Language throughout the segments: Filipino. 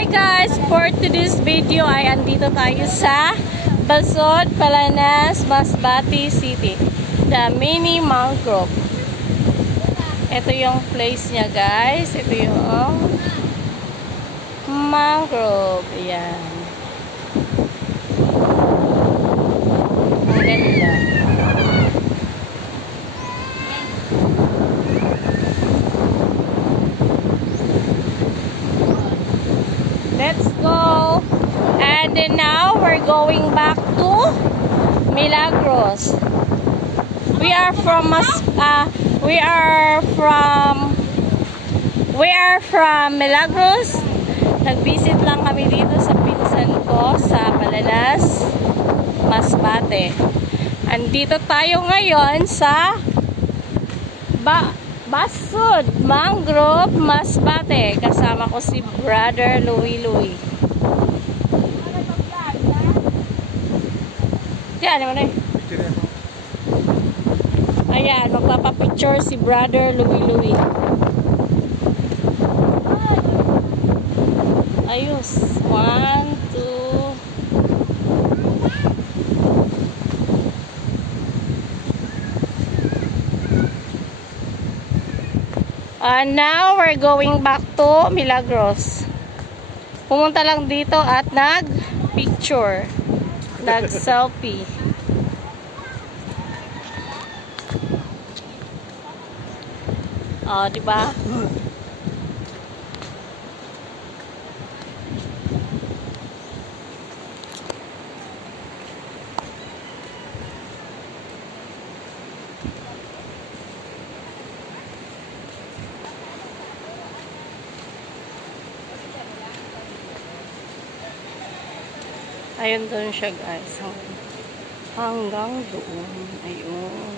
Hi guys! For today's video ay andito tayo sa Basod, Palanas, Masbate City. The Mini Mangrove. Ito yung place niya guys. Ito yung mangrove. Ayan. Ang ganda. Let's go. And then now we're going back to Milagros. We are from Milagros. Nag-visit lang kami dito sa pinsan ko sa Palanas, Masbate. Andito tayo ngayon sa Basod Mangrove, Masbate. Kasama ko si Brother Louie. Yan, ano eh? Ayan, magpapapicture si Brother Louie. Ayos. 1, 2. And now we're going back to Milagros. Pumunta lang dito at nag-picture. Nag-selfie. Oh, diba? Ayun doon siya guys. Hanggang doon. Ayun.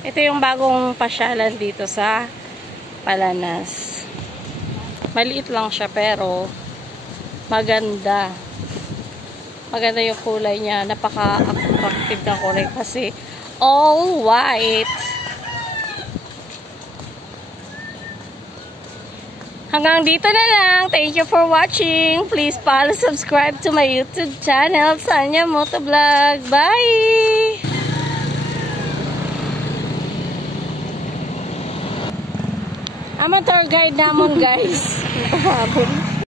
Ito yung bagong pasyalan dito sa Palanas. Maliit lang siya pero maganda. Maganda yung kulay niya. Napaka-attractive na kulay kasi all white. Hanggang dito na lang. Thank you for watching. Please follow, subscribe to my YouTube channel, Sanya Motovlog. Bye! Amateur guide namon guys.